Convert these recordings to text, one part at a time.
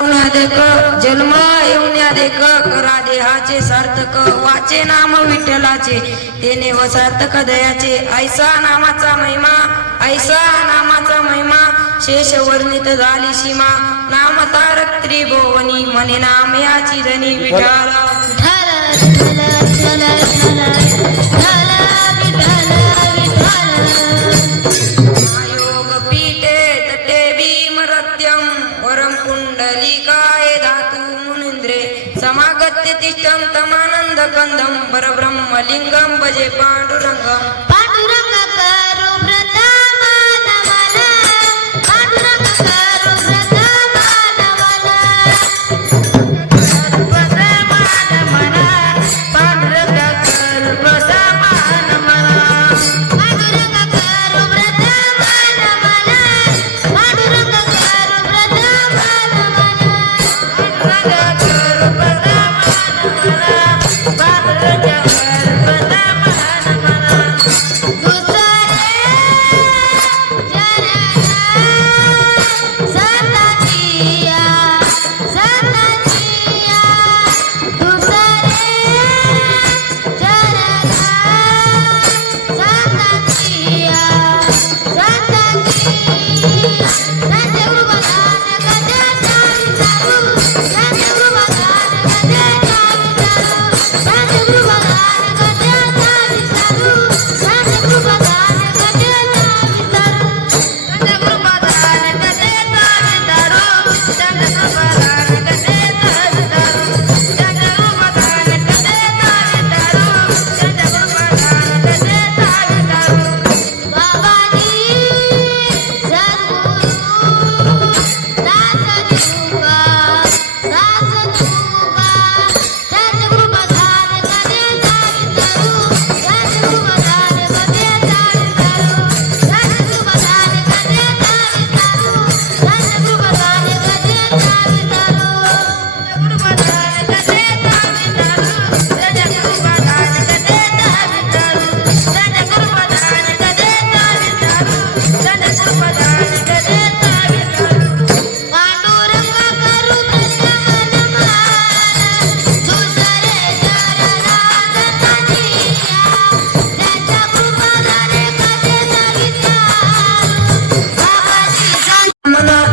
देख जन्म येऊन्या देख करा देहाचे सार्थक वाचे नाम विठ्ठलाचे तेने व सार्थक दयाचे ऐसा नामाचा महिमा शेष वर्णित झाली सीमा नाम तारक त्रिभुवनी म्हणे नाम याची धनी विठाला योग पीठे तटे भीमरत्यम वरम कुंडलिकाय धातु मुनिंद्रे समागत्य तिष्ठं तमानंद कंदम परब्रह्म लिंगम भजे पांडुरंगम पांडुरंग करू प्रथम नमन पांडुरंग करू प्रथम नमन पांडुरंग करू प्रथम नमन पांडुरंग करू प्रथम नमन पांडुरंग करू प्रथम नमन पांडुरंग करू प्रथम नमन पांडुरंग करू प्रथम नमन दुसरे सताचिया दुसरे सताचिया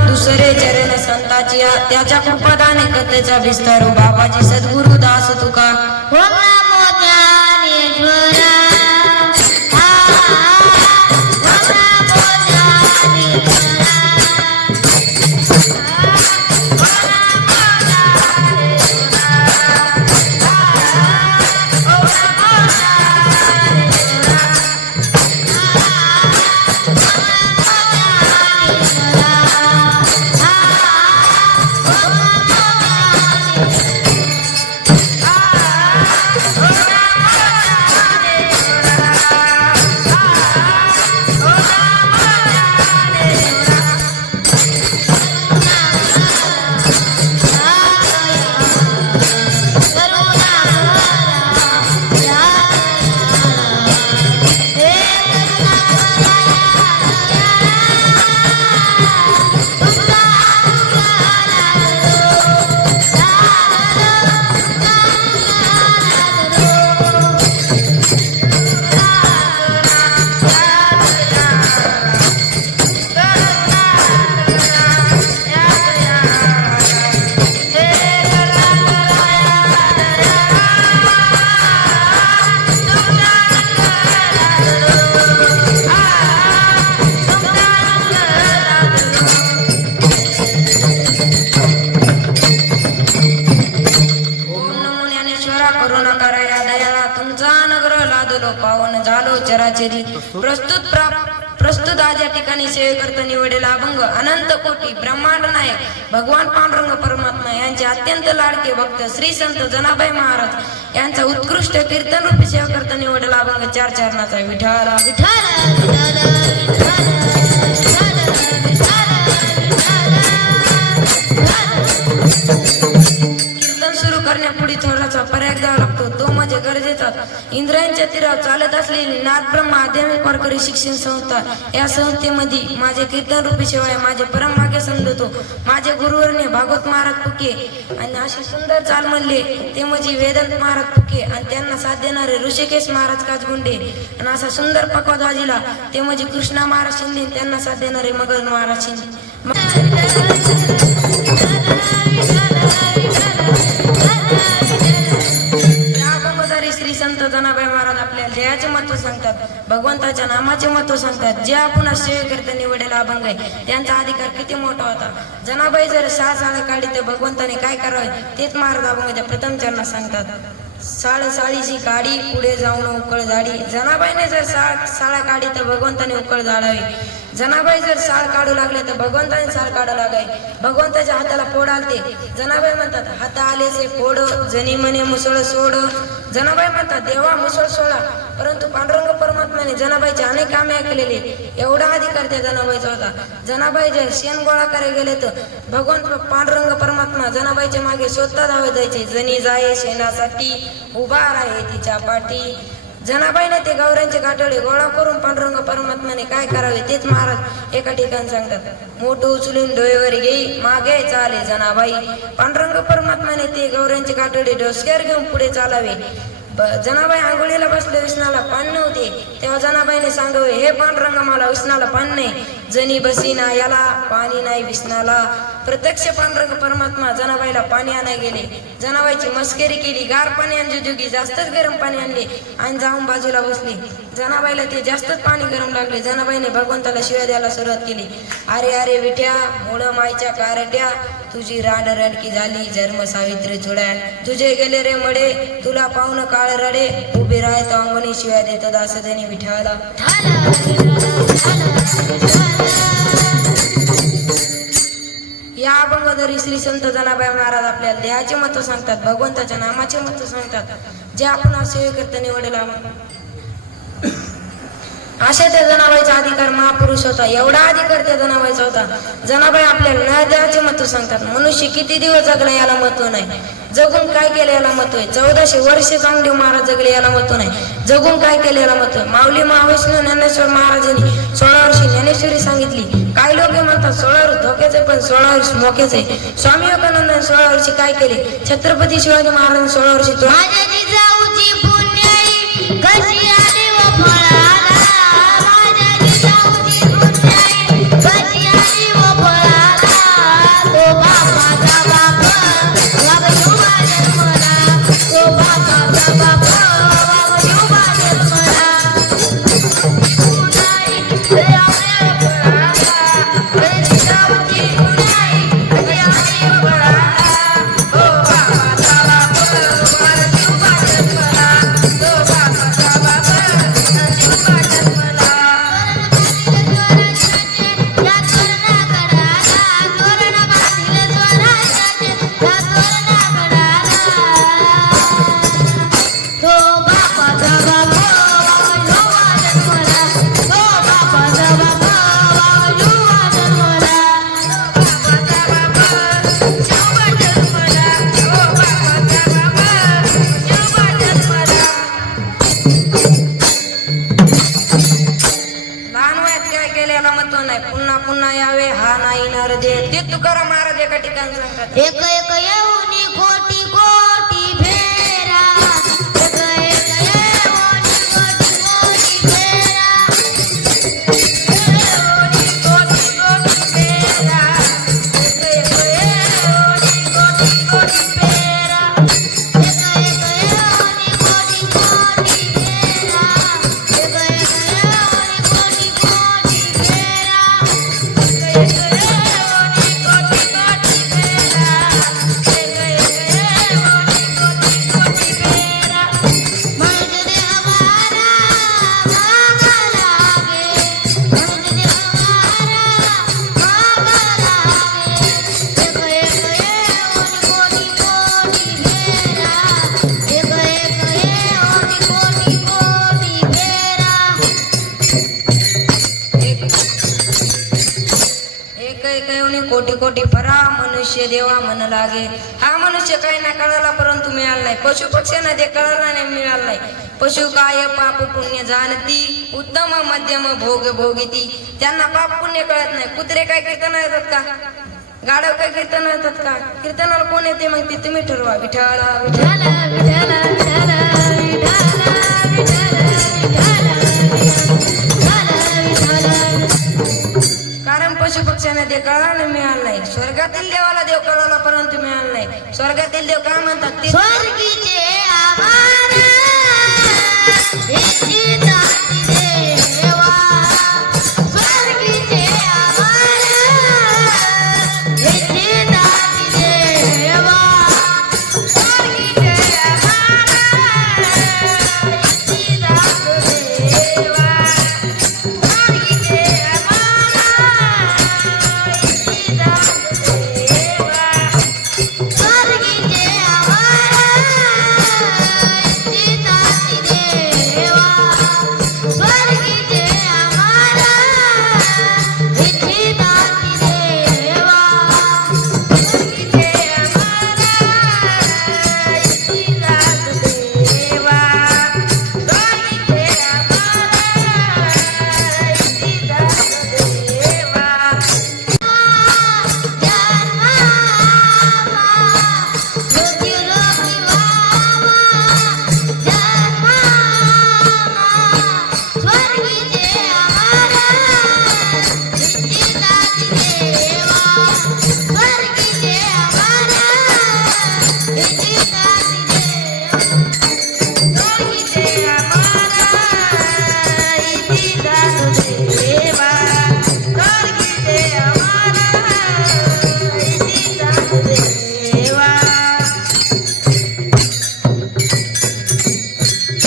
दुसरे चरण संताची त्याच्या कृपादाने कथेचा विस्तार बाबाजी सद्गुरु दास तुका ओम नमो ज्ञानेश्वर पावन झालो चराचरी प्रस्तुत आज या ठिकाणी सेवेकरता निवडेला अभंग अनंत कोटी ब्रह्मांड नायक भगवान पांडुरंग परमात्मा यांचे अत्यंत लाडके भक्त श्री संत जनाबाई महाराज यांचा उत्कृष्ट कीर्तन रूपी सेवेकरता निवडेला अभंग चार चरणाचा विठाला कीर्तन सुरू करण्यापूर्वी थोडासा तीरावरचा पर्याय द्यावा लागतो तो म्हणजे गरजेचा. इंद्रायणच्या तीरावर चालत असलेली नाथ ब्रह्मा आध्यात्मिक वारकरी शिक्षण संस्था या संस्थेमध्ये माझे कीर्तन रूपी शिवाय माझे परमभाग्य समजतो. माझे गुरुवर्य भागवत महाराज फुके आणि अशी सुंदर चाल म्हणले ते म्हणजे वेदांत महाराज फुके आणि त्यांना साथ देणारे ऋषिकेश महाराज काचगुंडे आणि असा सुंदर पकवाद वाजिला ते म्हणजे कृष्णा महाराज शिंदे आणि त्यांना साथ देणारे मगर महाराज शिंदे. या अभंगधारी श्री संत जनाबाई महाराज आपल्या ध्येयाचे महत्व सांगतात, भगवंताच्या नामाचे महत्व सांगतात. जे आपण सेवेकरता निवडलेला अभंग आहे त्यांचा अधिकार किती मोठा होता. जनाबाई जर 6 साळे काढली तर भगवंताने काय करावे तेच महाराज अभंगाच्या प्रथम चरणात सांगतात. साळीची काडी पुढे जाऊन उकळ झाडी. जनाबाईने जर साळा काढी तर भगवंताने उकळ झाडावी. जनाबाई जर साळ काढू लागले तर भगवंताने साळ काढू लागाय. भगवंताच्या हाताला फोड आलते. जनाबाई म्हणतात हाता आलेचे फोड जनी म्हणे मुसळ सोड. जनाबाई म्हणतात देवा मुसळ सोडा. परंतु पांडुरंग परमात्म्याने जनाबाईचे अनेक कामे ऐकलेले एवढा अधिकार त्या जनाबाईचा होता. जनाबाई जर शेण गोळा करायला गेले तर भगवंत पांडुरंग परमात्मा जनाबाईच्या मागे स्वतः धावत जायचे. जनी जाये शेणासाठी उभा राहे तिच्या पाठी. जनाबाईने ते गौऱ्यांचे काटोळे गोळा करून पांडुरंग परमात्म्याने काय करावे तेच महाराज एका ठिकाणी सांगतात. मोठ उचलून डोळ्यावर घेई मागे चाले जनाबाई. पांडुरंग परमात्म्याने ते गौऱ्यांचे काटोळे डोसक्यावर घेऊन पुढे चालावे. जनाबाई आंघोळीला बसले विष्णाला पान नव्हते तेव्हा जनाबाईने सांगावे हे पांडुरंग मला विष्णाला पान नाही. जनी बसीना याला पाणी नाही विष्णाला. प्रत्यक्ष पांडुरंग परमात्मा जनाबाईला पाणी आणाय गेले. जनाबाईची मस्करी केली. गार पाणी आणले जोगी जास्तच गरम पाणी आणले आणि जाऊन बाजूला बसले. जनाबाईला ते जास्तच पाणी गरम लागले. जनाबाईने भगवंताला शिव्या द्यायला सुरुवात केली. अरे अरे विठ्या मूळ मायच्या कारट्या तुझी राड रडकी झाली जन्म सावित्री चुड्या. तुझे गेले रे मडे तुला पाहुण काळ रडे. उभे राहत अंगणी शिव्या देत दासजनी विठ्याला. या अभंगधारी श्री संत जनाबाई महाराज आपल्याला देहाचे महत्व सांगतात, भगवंताच्या नामाचे महत्व सांगतात. जे आपण सेवेकरता निवडलेला अशा त्या जनाबाईचा अधिकार महापुरुष होता. एवढा अधिकार त्या जनाबाईचा होता. जनाबाई आपल्याला न्यायाचे महत्व सांगतात. मनुष्य किती दिवस जगला याला महत्व नाही, जगून काय केलं याला महत्व आहे. 1400 वर्षे चांगदेव महाराज जगले याला महत्व नाही, जगून काय केलं याला महत्व आहे. माऊली महाविष्णू ज्ञानेश्वर महाराजांनी 16 वर्षी ज्ञानेश्वरी सांगितली. काही लोक म्हणतात 16 वर्ष धोक्याचे पण 16 वर्ष मोक्याचे. स्वामी विवेकानंदांनी 16 वर्षी काय केले. छत्रपती शिवाजी महाराजांनी 16 वर्षी माझ्या जिजाऊची पुण्याई कशी आली व फळाला. माझ्या जिजाऊची पुण्याई कशी आली व फळाला. तो बापाचा बाप वागयुवा जन्मला. तो बापाचा बाप वागयुवा जन्मला. पुण्याई कशी आली व फळाला. माझ्या जिजाऊची पुण्याई कशी आली व फळाला. तो बापाचा बाप वागयुवा जन्मला. तो बापाचा बाप वागयुवा जन्मला. या तोरणा बांधील स्वराज्याचे या तोरणा तो बापाचा बाप वागयुवा जन्मला. तो बापाचा बाप वागयुवा जन्मला. तो बापाचा बाप शिवा जन्मला. तो बापाचा बाप शिवा जन्मला. लहान वयात काय केले याला महत्व नाही, पुन्हा पुन्हा यावे हा नाही नरदे. ते तुकाराम महाराज एका ठिकाणी सांगतात. एक एक येऊनी कोटी कोटी फेरा. एक एक येऊनी कोटी कोटी फेरा. येऊनी कोटी कोटी फेरा. एक एक येऊनी कोटी कोटी फेरा. एक एक येऊनी कोटी कोटी फेरा. एक एक येऊनी कोटी कोटी फेरा. एक एक येऊनी कोटी कोटी फेरा. एक एक येऊनी कोटी कोटी फेरा. म्हणजे देव हमारा मागा लागे. म्हणजे देव हमारा मागा लागे. एक एक येऊनी कोटी कोटी कोटी परा मनुष्य देवा मन लागे. हा मनुष्य काही नाही कळाला परंतु मिळाला नाही. पशु पक्ष्यांना ते कळाला नाही मिळालं नाही. पशु काय पाप पुण्य जाणती उत्तम मध्यम भोग भोगिती. त्यांना पाप पुण्य कळत नाही. कुत्रे काय कीर्तन येतात का? गाढव काय कीर्तन येतात का? कीर्तनाला कोण येते मग ते तुम्ही ठरवा. विठ्ठला विठ्ठला विठ्ठला विठ्ठला विठ्ठला कारण पशु पक्ष्यांना ते कळायला मिळालं नाही. स्वर्गातील देवाला देव कळाला परंतु मिळालं नाही. स्वर्गातील देव काय म्हणतात ते स्वर्गीचे आभार इच्छिताती देवा. स्वर्गीचे आभार इच्छिताती देवा. स्वर्गीचे आभार इच्छिताती देवा. स्वर्गीचे आभार इच्छिताती देवा.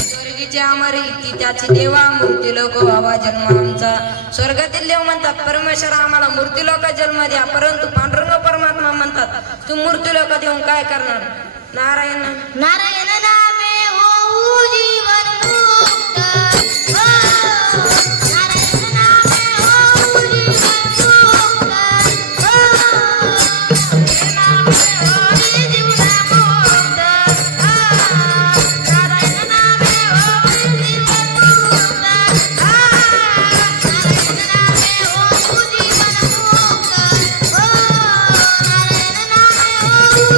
स्वर्गीचे त्याची देवा मूर्ती लोक व्हावा जन्म आमचा. स्वर्गातील देव म्हणतात परमेश्वर आम्हाला मूर्ती लोक जन्म द्या. परंतु पांडुरंग परमात्मा म्हणतात तू मूर्ती लोकात येऊन काय करणार. नारायण नारायण नामे होऊ जीवन मुक्त. नारायण नामे होऊ जीवन मुक्त. नामे होई जीवन मुक्त. नारायण नामे होई जीवन मुक्त. नारायण नामे होऊ जीवन मुक्त. नारायण नामे होऊ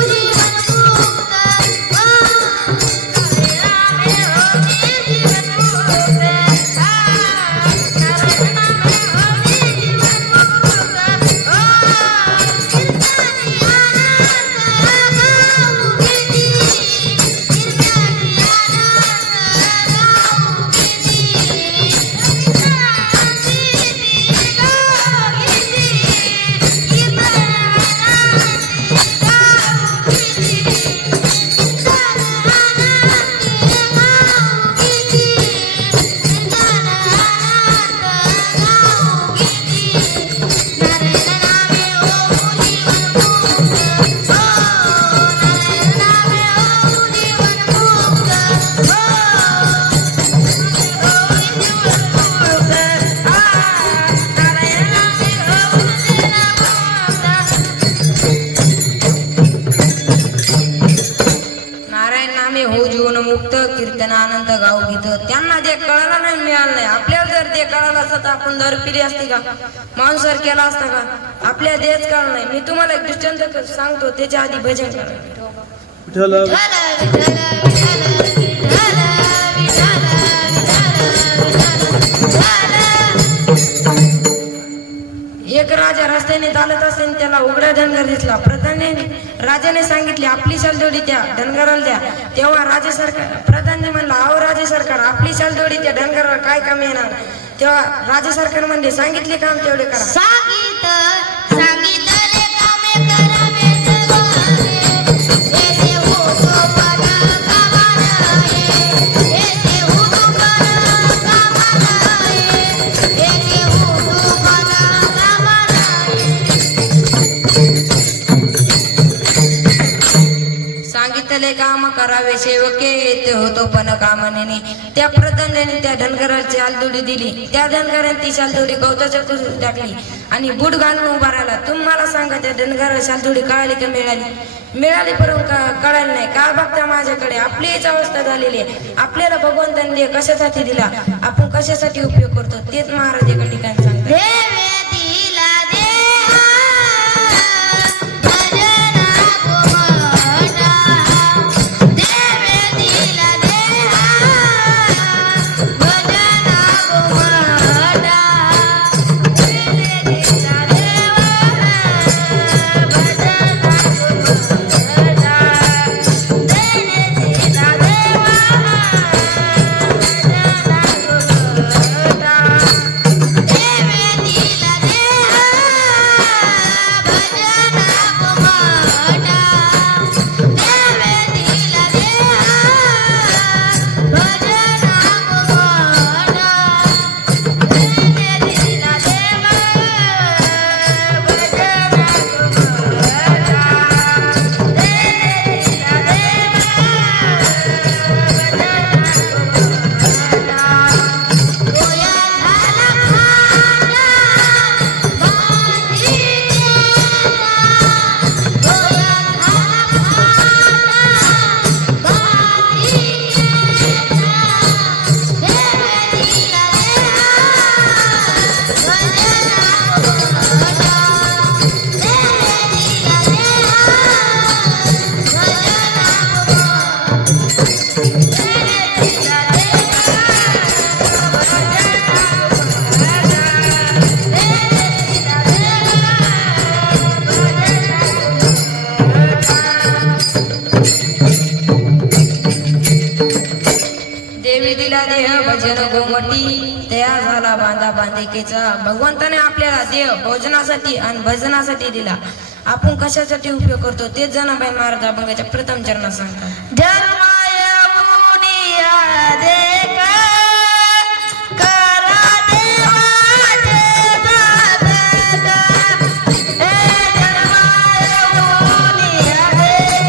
जीवन मुक्त. नारायण नामे हो जीवन मुक्त कीर्तन आनंद गाव गीत. त्यांना जे कळालं नाही मिळालं नाही. आपल्याला जर ते कळालं असतं तर आपण दर पिढी असते का माणूसर केला असता का. आपल्या देच कळलं नाही. मी तुम्हाला एक दृष्टांत सांगतो त्याच्या आधी भजन करा. विठ्ठल एक राजा रस्त्याने चालत असताना त्याला उघडा धनगर दिसला. राजाने सांगितले आपली शालजोडी त्या धनगराला द्या. तेव्हा राजे सरकार प्रधानजी म्हणला अहो राजे सरकार आपली शालजोडी त्या धनगराला काय कमी येणार. तेव्हा राजे सरकार म्हणले सांगितले काम तेवढे करा. सांगितले कामे करावे सर्वांचे. येथे होतो पण कामा नये. येथे होतो पण कामा नये. येथे होतो पण कामा नये. सांगितले चले काम करावे सेवके ते होतो पण कामनेने. त्या प्रधानाने त्या धनगराची आलदोडी दिली. त्या धनगराने ती शालदोडी गवताच्या कुशीत टाकली आणि बूट घालून उभा राहिला. तुम्हाला सांगा त्या धनगराला शालदोडी कळाली का मिळाली परंतु कळाली नाही. का बघता माझ्याकडे आपली हीच अवस्था झालेली आहे. आपल्याला भगवंतांनी कशासाठी दिला, आपण कशासाठी उपयोग करतो तेच महाराज एका ठिकाणी सांगतात. भजन गोमटी तयार झाला बांधा बांधिकेचा. भगवंताने आपल्याला देह भोजनासाठी आणि भजनासाठी दिला. आपण कशासाठी उपयोग करतो तेच जनाबाई महाराज अभंगाच्या प्रथम चरणात सांगतात. जन्माय मुनिया देख करा देवाचे दातक. हे जन्माय मुनिया देख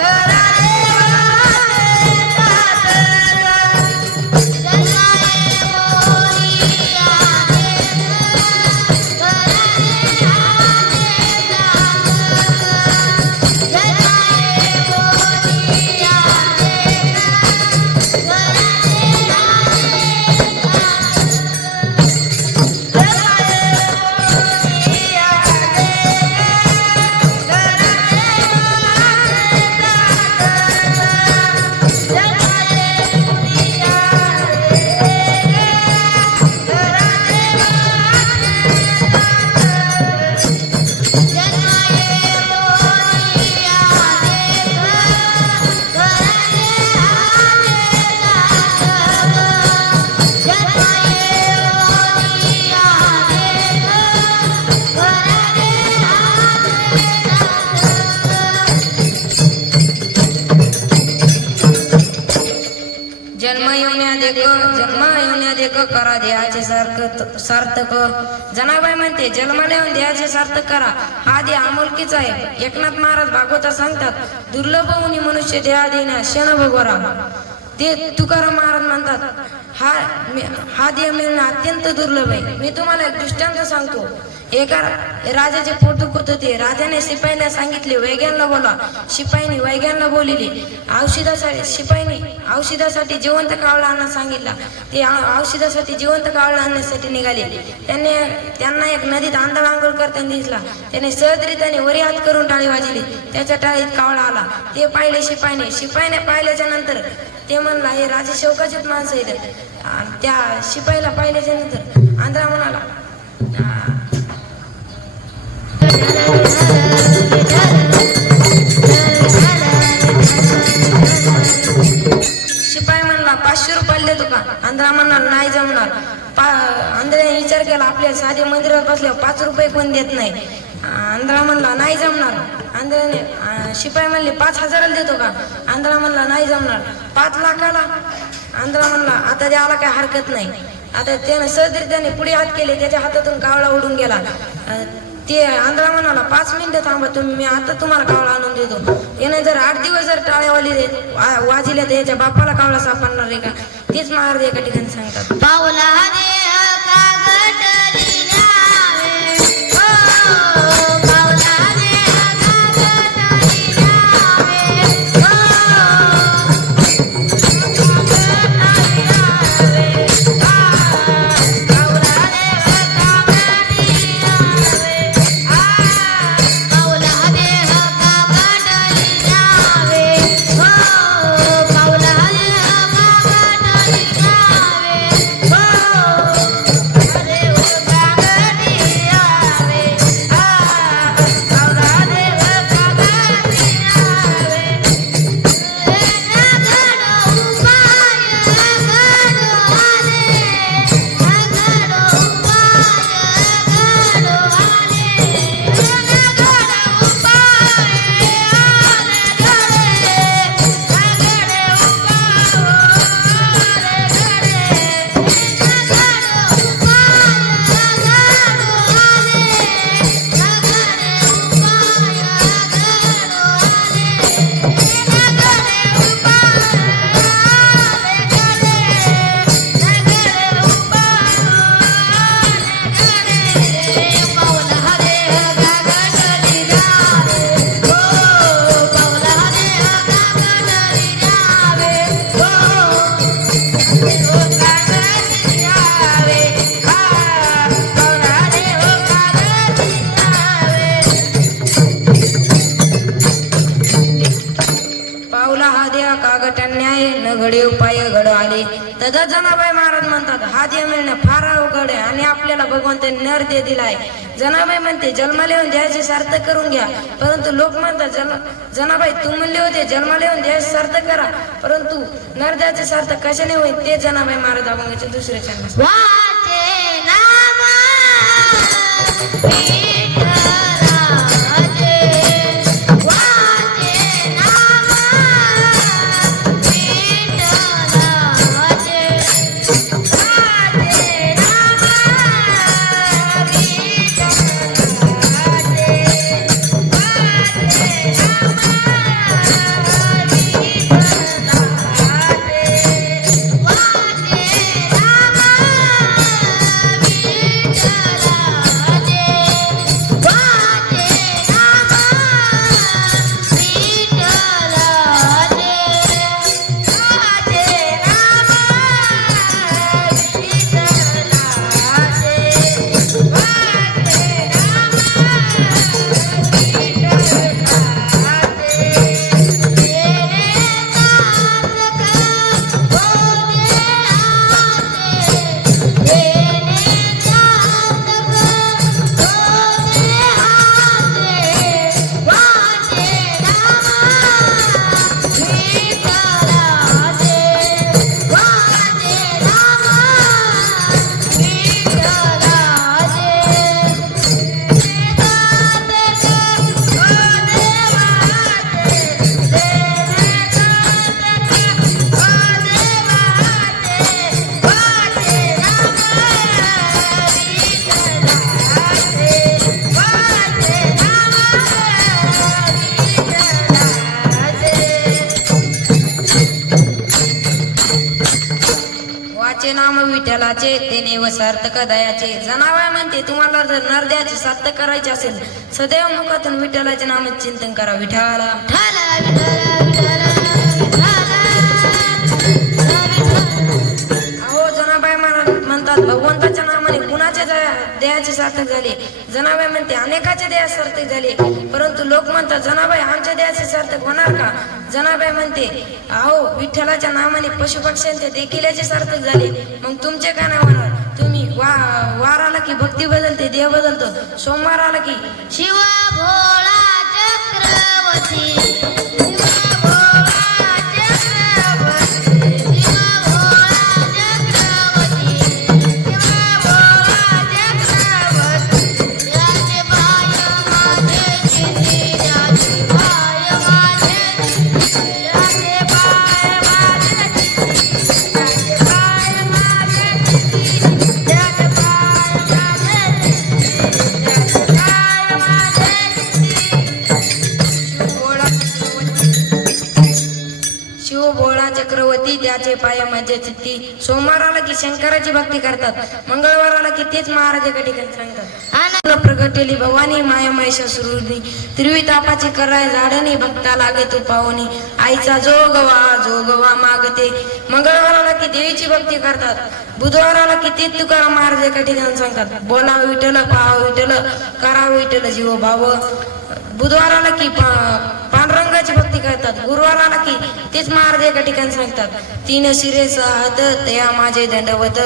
करा देवाचे दातक. जन्माय मुनिया देख करा जन्म देख करा देहाचे सार्थक. जनाबाई म्हणते जन्माला येऊन देहाचे सार्थक करा. हा देह अमोलकीचा आहे. एकनाथ महाराज भागवतात सांगतात दुर्लभ होऊन मनुष्य देहा देण्या क्षण भोगवरा. ते तुकाराम महाराज म्हणतात हा देह मिळणं अत्यंत दुर्लभ आहे. मी तुम्हाला एक दृष्टांत सांगतो. एका राजाचे पोट दुखत होते. राजाने शिपाईला सांगितले वैग्यांना बोला. शिपाईने वैग्यांना बोलिले. शिपाईने औषधासाठी जिवंत कावळा आणण्यास सांगितला. ते औषधासाठी जिवंत कावळा आणण्यासाठी निघाले. त्यांना एक नदीत आंधळा आंघोळ करताना दिसला. त्याने सहजरित्याने वरी हात करून टाळी वाजली. त्याच्या टाळीत कावळा आला. ते पाहिले शिपाईने पाहिल्याच्या नंतर ते म्हणला हे राजे शौकाचेच माणसं आहेत. त्या शिपाईला पाहिल्याच्या नंतर आंधळा म्हणाला शिपाई म्हणला 500 रुपये देतो का. आंधळा म्हणणार नाही जमणार. आंधळ्याने विचार केला आपल्या साधे मंदिरात बसल्यावर 5 रुपये कोण देत नाही. आंधळा म्हणला नाही जमणार. आंधळ्याने शिपाई म्हणले 5,000 देतो का. आंधळा म्हणला नाही जमणार. 5 लाखाला. आंधळा म्हणला आता द्यायला काय हरकत नाही. आता त्याने सहजरित्याने पुढे हात केले. त्याच्या हातातून कावळा उडून गेला. ते आंधळा म्हणाला 5 मिनिटं थांबा तुम्ही, मी आता तुम्हाला कावळा आणून देतो. याने जर 8 दिवस जर टाळ्यावाली वाजिल्या तर याच्या बापाला कावळा सापडणार आहे का? तेच महाराज एका ठिकाणी सांगतात. पावला देह कागटली न्यावे, हो पावला देह कागटली न्यावे, हो कागटली न्यावे, पावला देह कागटली न्यावे, पावला देह कागटली न्यावे, हो पावला देह कागटली न्यावे, हो अरे ओ कागदी आवे, पावला देह कागदी आवे, नगड उपाय गड आले, नगड उपाय गड आले, नगड उपाय आले गडे, नगड उपाय आले गडे, नगड पावला हा देह कागटान्य आहे, न घडे उपाय घड आले. तदा जनाबाई महाराज म्हणतात हा देह मिळणं फार अवघड आहे आणि आपल्याला भगवंताने नर देह दिलाय. जनाबाई म्हणते जन्माला येऊन द्यायचे सार्थक करून घ्या, परंतु लोक म्हणतात जनाबाई तू म्हणले होते जन्माला येऊन द्यायचे सार्थक करा, परंतु नर द्यायचे सार्थक कशाने होईल ते जनाबाई महाराज अभंगाचे दुसरे चरण. वाचे नाम विठ्ठलाचे, वाचे नाम विठ्ठलाचे, वाचे नाम वाचे नाम विठ्ठलाचे तेने व सार्थक दयाचे. जनाबाई म्हणते तुम्हाला जर नर द्यायचे सार्थक करायचे असेल सदैव मुखातून विठ्ठलाचे नाम चिंतन करा. विठ्ठला अहो जनाबाई महाराज म्हणतात भगवंताच्या नामाने कुणाच्या देहाचे सार्थक झाले. जनाबाई म्हणते अनेकाचे देह सार्थक झाले, परंतु लोक म्हणतात जनाबाई आमच्या देहाचे सार्थक होणार का? जनाबाई म्हणते अहो विठ्ठलाच्या नामाने पशुपक्ष्यांचे देखील याचे सार्थक झाले, मग तुमचे का नाही होणार? तुम्ही वार आला की भक्ती बदलते, देह बदलतो. सोमवार आला की शिव भोळा चक्रवर्ती, वरती त्याचे पाय माझ्या चित्ती. सोमवार आला की शंकराची भक्ती करतात, मंगळवार आला की तेच महाराज एका ठिकाणी सांगतात. आनंद प्रगटेली भवानी माया महिषासुरनी, त्रिवी तापाची कराय झाडणी भक्ता लागे तू पाहुणी. आईचा जोगवा मागते. मंगळवार आला की देवीची भक्ती करतात, बुधवार आला की तेच तुकाराम महाराज एका ठिकाणी सांगतात. बोलावं विठ्ठल पाहावं विठ्ठल करावं विठ्ठल जीव भाव. बुधवार आला की पांडुरंगाची भक्ती करतात, गुरुवार आला की तेच महाराज एका ठिकाणी सांगतात. तीन शिरे हात तया माझे दंडवत.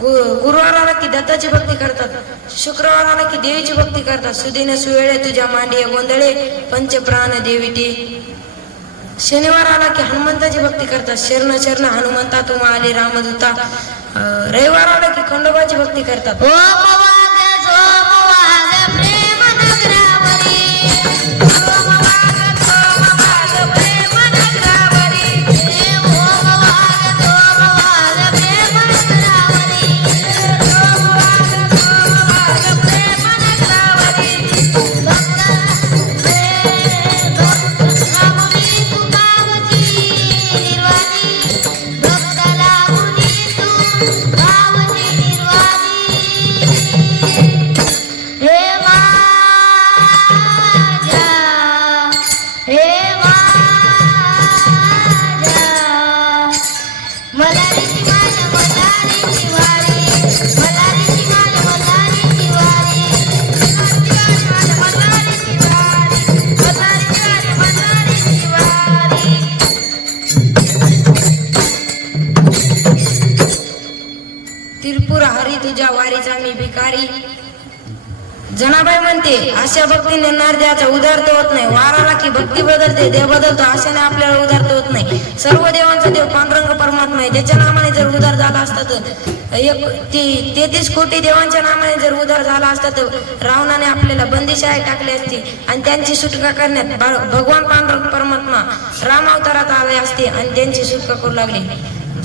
गुरुवार आला की दत्ताची भक्ती करतात, शुक्रवार आला की देवीची भक्ती करतात. सुदिन सुवेळे तुझ्या मांडी गोंधळे पंचप्राण देवीटी. शनिवार आला की हनुमंताची भक्ती करतात, शरण शरण हनुमंता तू आले रामदूता. रविवार आला की खंडोबाची भक्ती करतात. त्रिपुर हरी तुझ्या वारीचा मी भिकारी. जनाबाई म्हणते अशा भक्तीने नरद्याचा उदारत होत नाही. वाराला की भक्ती बदलते, देव बदलतो, अशाने आपल्याला उदारत होत नाही. सर्व देवांचा देव पांडुरंग परमात्मा आहे. त्याच्या नामाने जर उदार झाला असता तर 33 कोटी देवांच्या नामाने जर उदार झाला असता तर रावणाने आपल्याला बंदिशाळेत टाकली असती आणि त्यांची सुटका करण्यात भगवान पांडुरंग परमात्मा राम अवतारात आले असते आणि त्यांची सुटका करू लागली.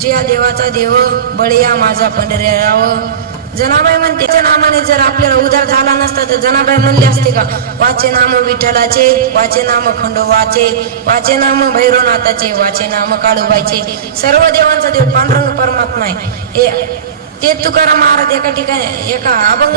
जिया देवाचा देव बळीया माझा पंढरीराव. जनाबाई म्हणते त्याच्या नामाने जर आपल्याला उद्धार झाला नसता तर जनाबाई म्हणले असते का, वाचे नाम विठ्ठलाचे, वाचे नाम खंडोबाचे, वाचे नाम भैरवनाथाचे, वाचे नाम काळूबाईचे. सर्व देवांचा देव पांडुरंग परमात्मा आहे. ते तुकाराम महाराज एका ठिकाणी एका अभंग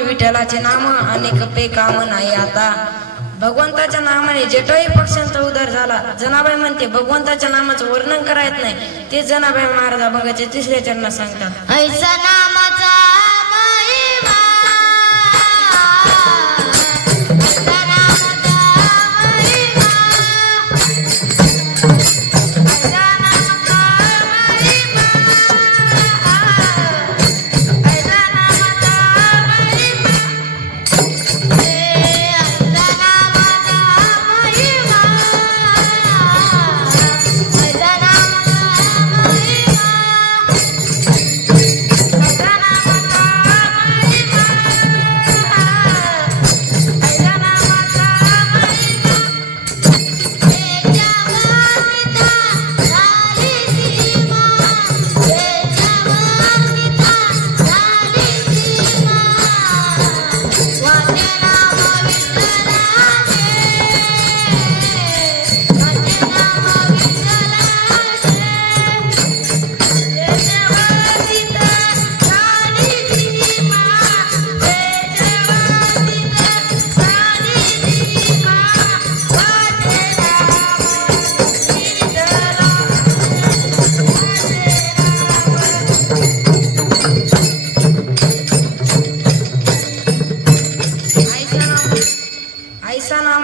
विठ्ठलाचे नाम अनेक पे काम नाही आता. भगवंताच्या नामाने जेटाही पक्षांचा उद्धार झाला. जनाबाई म्हणते भगवंताच्या नामाचं वर्णन करायचं नाही. ते जनाबाई महाराज अभंगाच्या 3ऱ्या चरणात सांगतात. ऐसा नामाचा महिमा, ऐसा नामाचा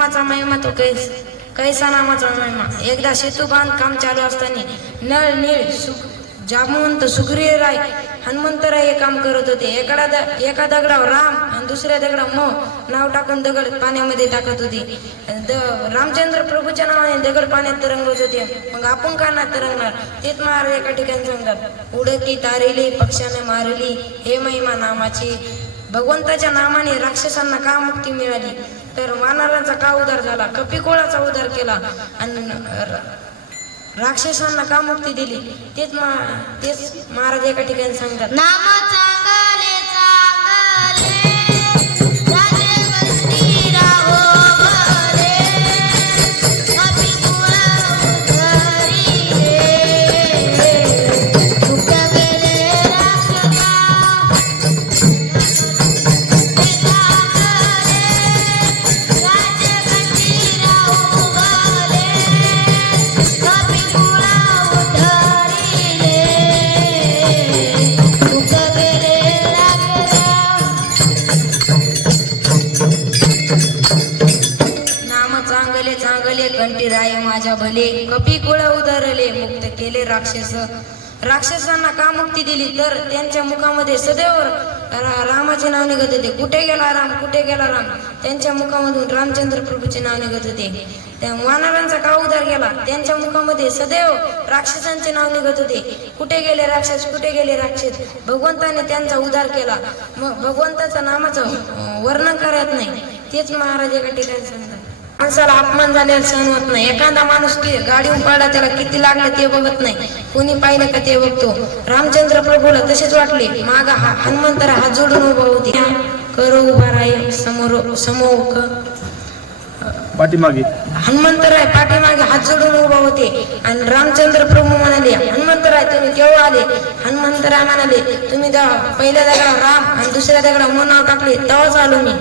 नामाचा महिमा तो कैसा नामाचा महिमा. एकदा सेतू बांधकाम चालू असताना नळ नीळ जामवंत सुग्रीव राय हनुमंतराय हे काम करत होते. एका दगडावर राम आणि दुसऱ्या दगडावर मो नाव टाकून दगड पाण्यामध्ये टाकत होते. रामचंद्र प्रभूच्या नावाने दगड पाण्यात तरंगत होते. मग आपण का नाही तरंगणार. तेच महाराज एका ठिकाणी सांगतात, उडती तारेली पक्षाने मारली हे महिमा नामाची. भगवंताच्या नामाने राक्षसांना का मुक्ती मिळाली, तर वानरांचा का उद्धार झाला, कपिकोळाचा उद्धार केला आणि राक्षसांना का मुक्ती दिली, तेच महाराज एका ठिकाणी सांगतात. नाम चांगले चांगले झाले बसती राहो भले, कपी कुळ उधरी रे, मुक्त गेले राक्षसा ते चांगले झाले बसती राहो भले, कपी कुळ उधरी रे, मुक्त गेले नाम चांगले चांगले कंठी राय माझ्या भले, कपी कुळ उधरले मुक्त केले राक्षस. राक्षसांना का मुक्ती दिली, तर त्यांच्या मुखामध्ये सदैव रामाचे नाव निघत होते. कुठे गेला राम, कुठे गेला राम, त्यांच्या मुखामधून रामचंद्र प्रभूचे नाव निघत होते. त्या वानरांचा का उद्धार केला, त्यांच्या मुखामध्ये सदैव राक्षसांचे नाव निघत होते. कुठे गेले राक्षस, कुठे गेले राक्षस, भगवंताने त्यांचा उद्धार केला. मग भगवंताच्या नामाचं वर्णन करत नाही. तेच महाराज एका ठिकाणी सांगतात, माणसाला अपमान झालेला सहन होत नाही. एखादा माणूस गाडीहून पडला, त्याला किती लागलं ते बघत नाही, कोणी पाहिलं का ते बघतो. रामचंद्र प्रभूला तसेच वाटले. मागा हनुमंतरा हात जोडून उभा होते. करो उभा राही समोर पाठीमागे हनुमंतराय पाठीमागे हात जोडून उभा होते. आणि रामचंद्र प्रभू म्हणाले, हनुमंतराय तुम्ही केव्हा आले. हनुमंतराय म्हणाले, तुम्ही पहिल्या दगडावर राम आणि दुसऱ्या दगडावर मो नाव टाकले तेव्हाच आलो मी.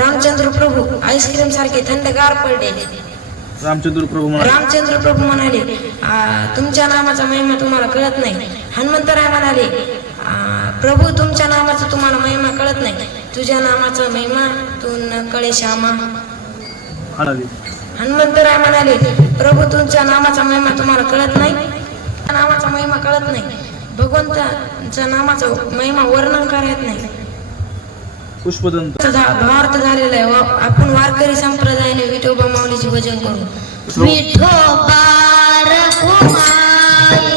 रामचंद्र प्रभू आईस्क्रीम सारखे थंडगार पडले. रामचंद्र प्रभू म्हणाले, तुमच्या नामाचा महिमा तुम्हाला कळत नाही. हनुमंतराय म्हणाले, प्रभू तुमच्या नामाचा तुम्हाला महिमा कळत नाही. तुझ्या नामाचा महिमा तू न कळे श्यामा. हनुमंतराय म्हणाले, प्रभू तुमच्या नामाचा महिमा तुम्हाला कळत नाही. नामाचा महिमा कळत नाही. भगवंताच्या नामाचा महिमा वर्णन करत नाही. पुष्पदंत भावार्थ झालेला आहे. आपण वारकरी संप्रदायाने विठोबा माऊलीचे भजन करू. विठोबा रखुमाई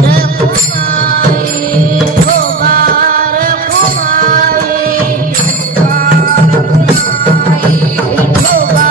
रखुमाई विठोबा रखुमाई विठोबा रखुमाई विठोबा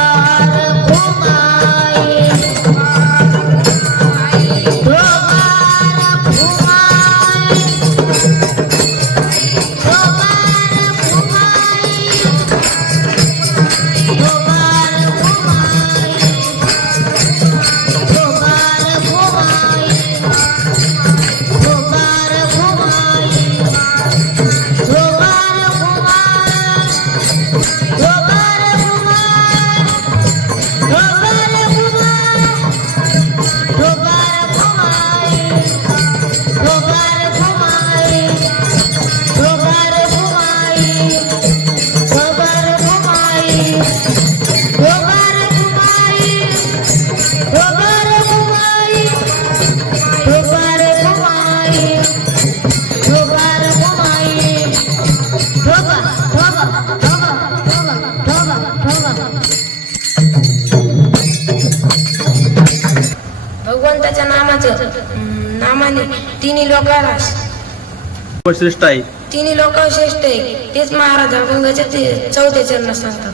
भगवंताच्या नामाने तिन्ही लोकांना श्रेष्ठ आहे. तिन्ही लोक श्रेष्ठ आहे. तेच महाराज अभंगाच्या 4थ्या चरणात सांगतात.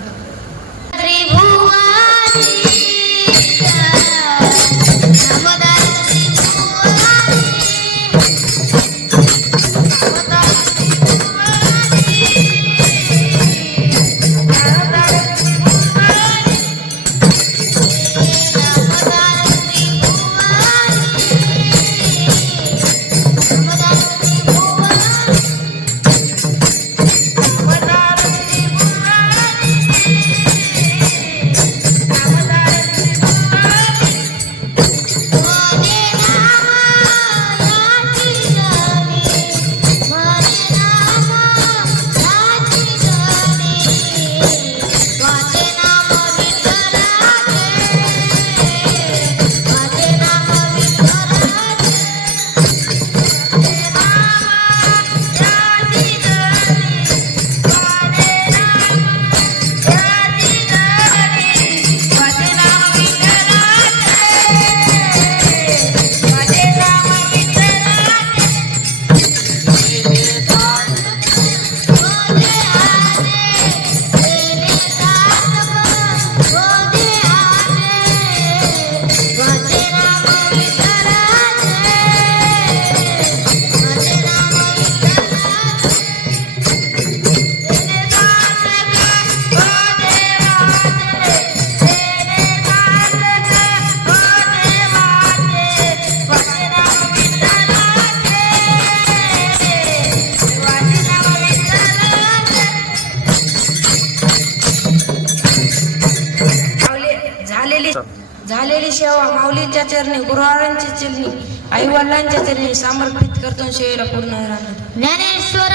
झालेली सेवा माऊलींच्या चरणी गुरुवारांच्या चरणी आई वडिलांच्या चरणी समर्पित करतो सेवेला पूर्ण राहणार ज्ञानेश्वर